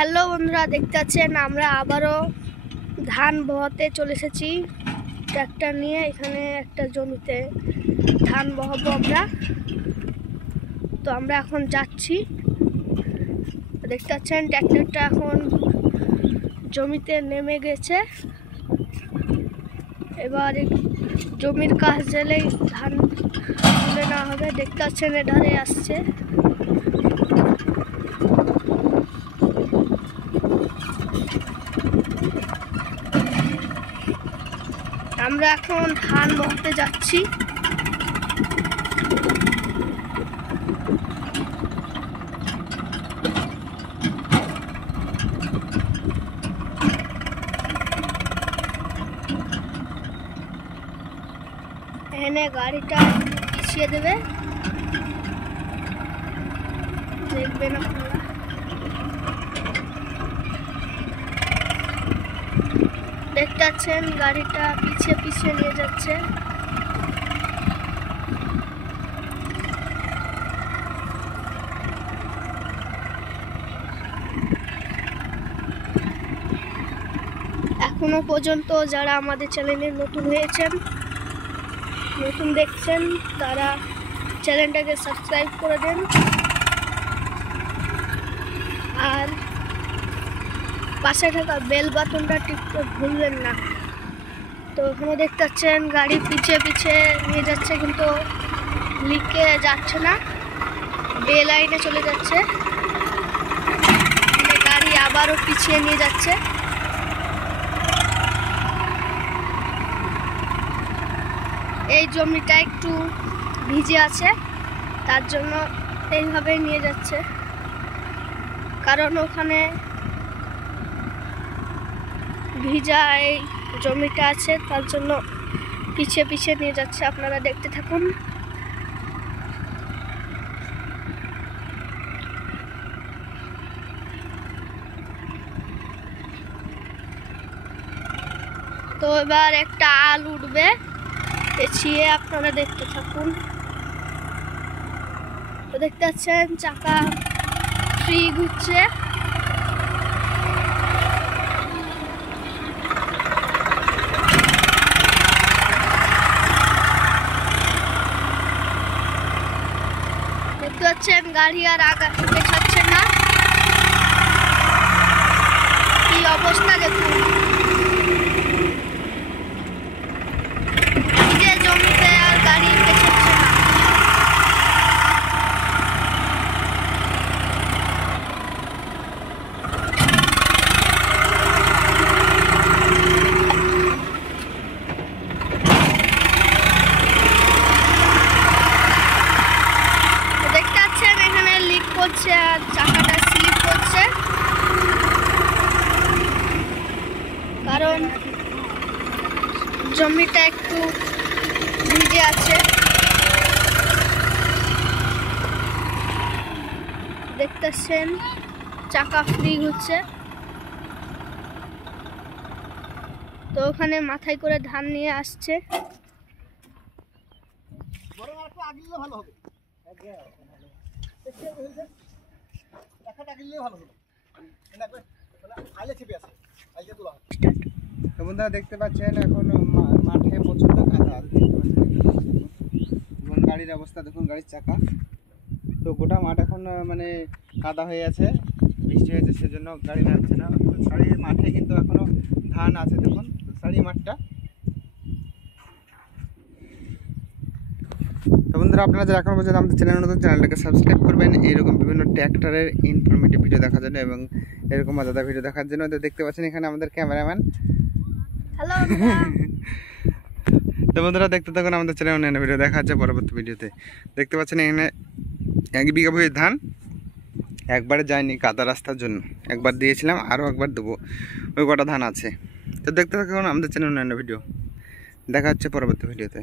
হ্যালো বন্ধুরা, দেখতে পাচ্ছেন আমরা আবারও ধান বহাতে চলে এসেছি ট্র্যাক্টর নিয়ে। এখানে একটা জমিতে ধান বহাবো আমরা। তো আমরা এখন যাচ্ছি, দেখতে পাচ্ছেন ট্র্যাক্টরটা এখন জমিতে নেমে গেছে। এবার জমির কাজ দিলেই ধান তুলে নেওয়া হবে। দেখতে পাচ্ছেন এধারে আসছে। আমরা এখন ধান বহাতে যাচ্ছি। এখানে গাড়িটা পিছিয়ে দেবে, দেখবেন আপনারা। দেখতে পাচ্ছেন গাড়িটা পিছিয়ে পিছিয়ে নিয়ে যাচ্ছে। এখনো পর্যন্ত যারা আমাদের চ্যানেলে নতুন হয়েছেন, নতুন দেখছেন, তারা চ্যানেলটাকে সাবস্ক্রাইব করে দেন আর পাশে থাকা বেল বাটনটা টিপতে ভুলবেন না। তো ওখানে দেখতে পাচ্ছেন গাড়ি পিছিয়ে পিছিয়ে নিয়ে যাচ্ছে, কিন্তু লিকে যাচ্ছে না, বে লাইনে চলে যাচ্ছে। গাড়ি আবারও পিছিয়ে নিয়ে যাচ্ছে। এই জমিটা একটু ভিজে আছে, তার জন্য এইভাবে নিয়ে যাচ্ছে, কারণ ওখানে ভিজা এই জমিটা আছে, তার জন্য পিছিয়ে পিছিয়ে নিয়ে যাচ্ছে। আপনারা দেখতে থাকুন। তো এবার একটা আল উঠবে, পেছিয়ে আপনারা দেখতে থাকুন। তো দেখতে পাচ্ছেন চাকা ফ্রি ঘুরছে। দেখতে পাচ্ছেন গাড়ি আর আগা পেছাচ্ছে না, কি অবস্থা দেখুন। জমিতে আর গাড়ি পেছাচ্ছে না। দেখতে পাচ্ছেন এখানে লিক করছে আর চাকাটা স্লিপ করছে, কারণ জমিটা একটু ভিজে আছে। দেখতেছেন চাকা ফ্রি হচ্ছে। তো ওখানে মাথায় করে ধান নিয়ে আসছে। বন্ধুরা দেখতে পাচ্ছেন এখন মাঠে প্রচন্ড কাদা, এবং গাড়ির অবস্থা দেখুন, গাড়ির চাকা তো গোটা মাঠ এখন মানে কাদা হয়ে আছে, বৃষ্টি হয়েছে সেজন্য গাড়ি নামছে না। গাড়ির মাঠে কিন্তু এখনো ধান আছে, দেখুন সারি মাঠটা। তো বন্ধুরা, আপনারা যারা এখন পর্যন্ত আমাদের চ্যানেল নতুন, চ্যানেলটাকে সাবস্ক্রাইব করবেন এরকম বিভিন্ন ট্র্যাক্টরের ইনফরমেটিভ ভিডিও দেখার জন্য এবং এরকম মজাদার ভিডিও দেখার জন্য। তো দেখতে পাচ্ছেন এখানে আমাদের ক্যামেরাম্যান। হ্যালো তো বন্ধুরা, দেখতে থাকুন আমাদের চ্যানেল অন্যান্য ভিডিও দেখা যাচ্ছে পরবর্তী ভিডিওতে। দেখতে পাচ্ছেন এখানে 1 বিঘা ভুঁইয়ের ধান একবারে যায়নি কাদা রাস্তার জন্য, একবার দিয়েছিলাম, আরও একবার দেবো, ওই কটা ধান আছে। তো দেখতে থাকুন আমাদের চ্যানেল অন্যান্য ভিডিও দেখা হচ্ছে পরবর্তী ভিডিওতে।